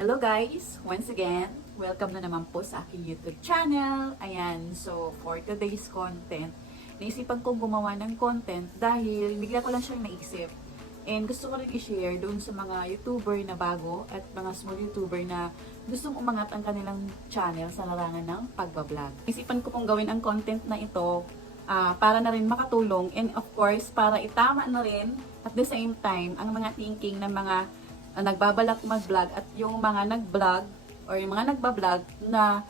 Hello guys! Once again, welcome na naman po sa aking YouTube channel. Ayan, so for today's content, naisipan kong gumawa ng content dahil bigla ko lang siyang naisip. And gusto ko rin i-share doon sa mga YouTuber na bago at mga small YouTuber na gustong umangat ang kanilang channel sa larangan ng pagbablog. Isipan ko pong gawin ang content na ito ah, para na rin makatulong and of course para itama na rin at the same time ang mga thinking ng mga ah, nagbabalak mag-vlog at yung mga nag-vlog or yung mga nagba-vlog na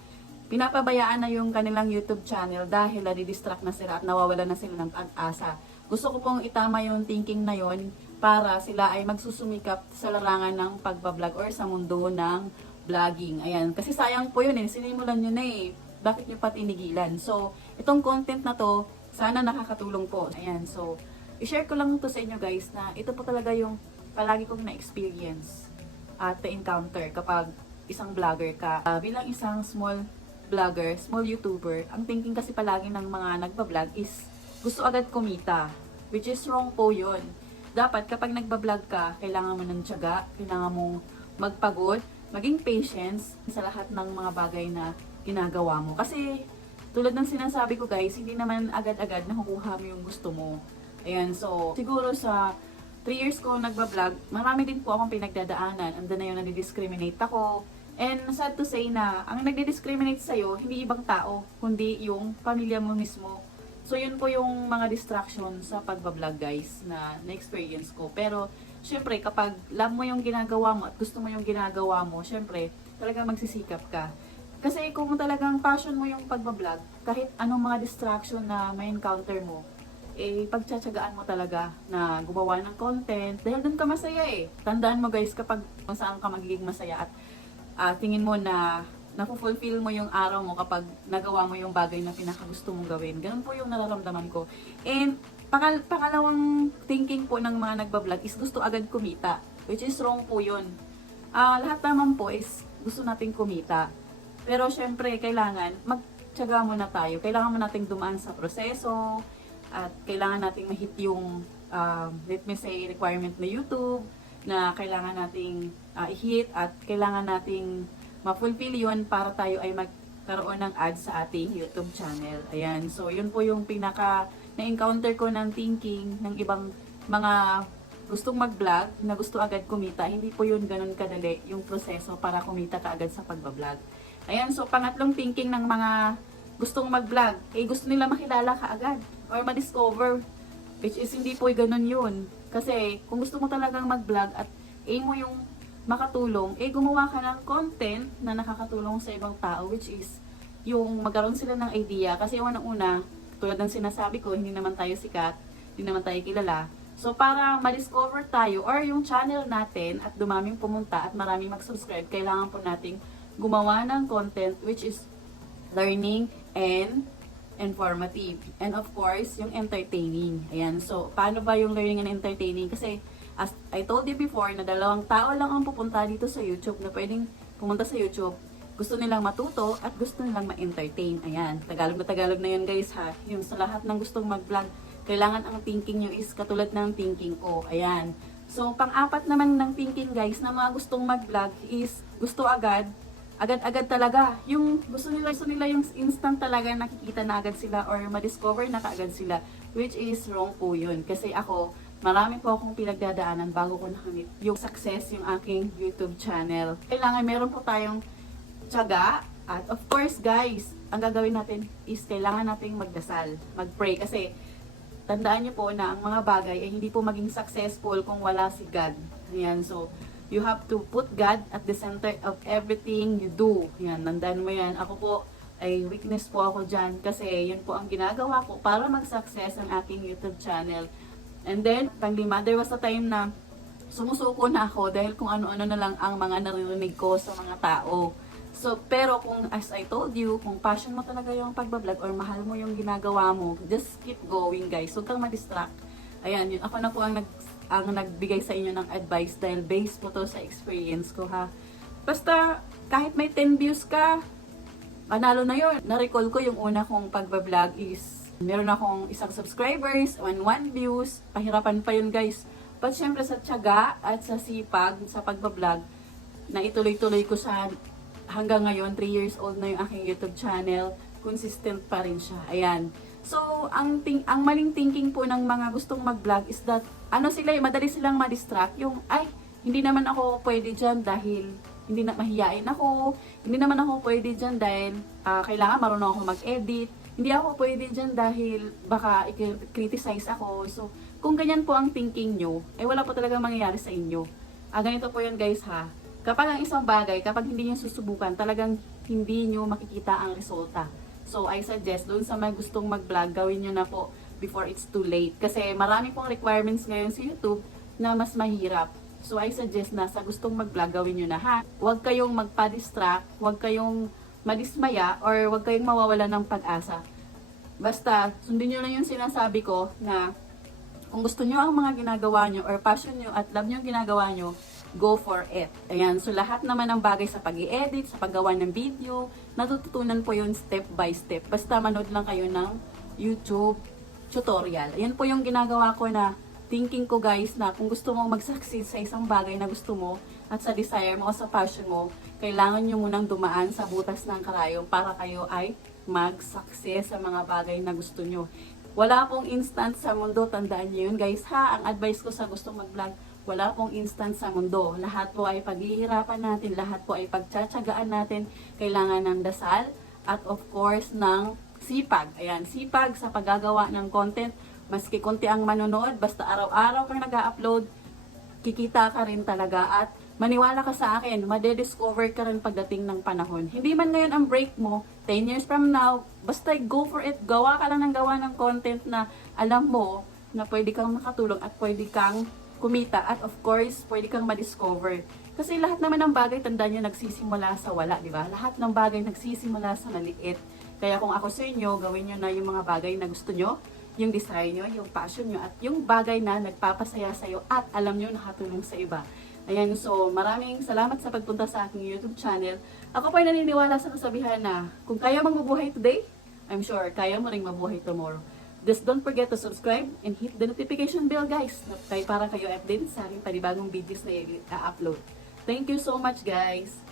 pinapabayaan na yung kanilang YouTube channel dahil nadidistract na sila at nawawala na sila ng pag-asa. Gusto ko pong itama yung thinking na yon para sila ay magsusumikap sa larangan ng pagbablog or sa mundo ng vlogging. Ayan, kasi sayang po yun eh, sinimulan nyo na eh. Bakit nyo pa tinigilan? So, itong content na to, sana nakakatulong po. Ayan, so, i-share ko lang to sa inyo guys na ito po talaga yung palagi kong na-experience at na-encounter kapag isang vlogger ka. Ah, bilang isang small vlogger, small YouTuber, ang thinking kasi palagi ng mga nagbablog is gusto agad kumita. Which is wrong po yun. Dapat kapag nagbablog ka, kailangan mo ng tiyaga, kailangan mong magpagod, maging patience sa lahat ng mga bagay na ginagawa mo. Kasi tulad ng sinasabi ko guys, hindi naman agad-agad nakukuha mo yung gusto mo. Ayan, so siguro sa 3 years ko nagbablog, marami din po akong pinagdadaanan. Andun na yung nadi-discriminate ako. And sad to say na, ang nagdi-discriminate sa'yo, hindi ibang tao, kundi yung pamilya mo mismo. So yun po yung mga distraction sa pagbablog guys na na-experience ko. Pero syempre kapag love mo yung ginagawa mo at gusto mo yung ginagawa mo, syempre talagang magsisikap ka. Kasi kung talagang passion mo yung pagbablog, kahit anong mga distraction na may encounter mo, eh, pagtsatsagaan mo talaga na gumawa ng content dahil doon ka masaya eh. Tandaan mo guys kapag kung saan ka magiging masaya at ah, tingin mo na napufulfill mo yung araw mo kapag nagawa mo yung bagay na pinakagusto mong gawin. Ganun po yung nararamdaman ko. And pangal pangalawang thinking po ng mga nagbablog is gusto agad kumita. Which is wrong po yun. Ah, lahat naman po is gusto nating kumita. Pero syempre, kailangan magtyaga muna tayo. Kailangan mo nating dumaan sa proseso at kailangan nating ma-hit yung um, let me say requirement na YouTube na kailangan nating ah, i-hit at kailangan nating ma-fulfill yun para tayo ay magkaroon ng ads sa ating YouTube channel. Ayan. So, yun po yung pinaka na-encounter ko ng thinking ng ibang mga gustong mag-vlog na gusto agad kumita. Hindi po yun ganun kadali yung proseso para kumita ka agad sa pagbablog. Ayan. So, pangatlong thinking ng mga gustong mag-vlog, eh gusto nila makilala ka agad or ma-discover. Which is hindi po ganun yun. Kasi kung gusto mo talagang mag-vlog at aim mo yung makatulong, eh gumawa ka ng content na nakakatulong sa ibang tao which is yung magkaroon sila ng idea. Kasi unang-una, tulad ng sinasabi ko, hindi naman tayo sikat, hindi naman tayo kilala. So para ma-discover tayo or yung channel natin at dumaming pumunta at maraming mag-subscribe, kailangan po nating gumawa ng content which is learning and informative. And of course, yung entertaining. Ayan. So, paano ba yung learning and entertaining? Kasi, as I told you before, na dalawang tao lang ang pupunta dito sa YouTube na pwedeng pumunta sa YouTube. Gusto nilang matuto at gusto nilang ma-entertain. Ayan. Tagalog na Tagalog na yun guys ha. Yung sa lahat ng gustong mag-vlog, kailangan ang thinking nyo is katulad ng thinking ko. Ayan. So, pang-apat naman ng thinking guys na mga gustong mag-vlog is gusto agad, agad-agad talaga. Yung gusto nila, gusto nila yung instant talaga nakikita na agad sila or ma-discover na kaagad sila. Which is wrong po yun. Kasi ako, marami po akong pinagdadaanan bago ko nakamit yung success yung aking YouTube channel. Kailangan meron po tayong tiyaga. At of course guys, ang gagawin natin is kailangan nating magdasal, mag-pray. Kasi tandaan niyo po na ang mga bagay ay hindi po maging successful kung wala si God. Ayan, so you have to put God at the center of everything you do. Yan, nandaan mo yan. Ako po, ay weakness po ako dyan kasi yun po ang ginagawa ko para mag-success ang aking YouTube channel. And then, panglima, there was a time na sumusuko na ako dahil kung ano-ano na lang ang mga naririnig ko sa mga tao. So, pero kung as I told you, kung passion mo talaga yung pagbablog or mahal mo yung ginagawa mo, just keep going guys. Huwag kang ma-distract. Ayan, yun. Ako na po ang nag ang nagbigay sa inyo ng advice dahil based po to sa experience ko ha. Basta kahit may 10 views ka, manalo na yun. Na-recall ko yung una kong pagbablog is meron akong isang subscribers, 1 1 views. Pahirapan pa yun guys. But syempre sa tiyaga at sa sipag sa pagbablog, na ituloy-tuloy ko siya hanggang ngayon, 3 years old na yung aking YouTube channel, consistent pa rin siya. Ayan. So, ang ting ang maling thinking po ng mga gustong mag-vlog is that, ano sila, eh, madali silang ma-distract. Yung, ay, hindi naman ako pwede dyan dahil hindi na mahiyain ako. Hindi naman ako pwede dyan dahil ah, kailangan marunong ako mag-edit. Hindi ako pwede dyan dahil baka i-criticize ako. So, kung ganyan po ang thinking nyo, eh wala po talaga mangyayari sa inyo. Ah, ganito po yun guys ha. Kapag ang isang bagay, kapag hindi nyo susubukan, talagang hindi nyo makikita ang resulta. So, I suggest, doon sa mga gustong mag-vlog, gawin nyo na po before it's too late. Kasi marami pong requirements ngayon sa YouTube na mas mahirap. So, I suggest na sa gustong mag-vlog, gawin nyo na ha. Huwag kayong magpa-distract, huwag kayong madismaya, or huwag kayong mawawala ng pag-asa. Basta, sundin nyo lang yung sinasabi ko na kung gusto nyo ang mga ginagawa nyo or passion nyo at love nyo ang ginagawa nyo, go for it. Ayan, so lahat naman ng bagay sa pag edit sa paggawa ng video, natututunan po yun step by step. Basta manood lang kayo ng YouTube tutorial. Ayan po yung ginagawa ko na thinking ko guys na kung gusto mo mag-succeed sa isang bagay na gusto mo at sa desire mo o sa passion mo, kailangan nyo munang dumaan sa butas ng karayom para kayo ay mag-success sa mga bagay na gusto nyo. Wala pong instant sa mundo, tandaan nyo yun guys ha. Ang advice ko sa gustong mag-vlog, wala pong instant sa mundo. Lahat po ay paghihirapan natin, lahat po ay pagtsatsagaan natin. Kailangan ng dasal at of course ng sipag. Ayan, sipag sa paggagawa ng content. Maski konti ang manonood, basta araw-araw kang nag-upload, kikita ka rin talaga at maniwala ka sa akin, madediscover ka rin pagdating ng panahon. Hindi man ngayon ang break mo, 10 years from now, basta go for it, gawa ka lang ng gawa ng content na alam mo na pwede kang makatulong at pwede kang kumita at of course, pwede kang ma-discover. Kasi lahat naman ng bagay, tandaan nyo, nagsisimula sa wala, di ba? Lahat ng bagay nagsisimula sa maliit. Kaya kung ako sa inyo, gawin nyo na yung mga bagay na gusto nyo, yung desire nyo, yung passion nyo, at yung bagay na nagpapasaya sa'yo at alam nyo nakatulong sa iba. Ayan, so maraming salamat sa pagpunta sa aking YouTube channel. Ako po ay naniniwala sa kasabihan na kung kaya mong mabuhay today, I'm sure kaya mo ring mabuhay tomorrow. Just don't forget to subscribe and hit the notification bell guys kay para kayo update sa aking panibagong videos na i-upload. Thank you so much guys!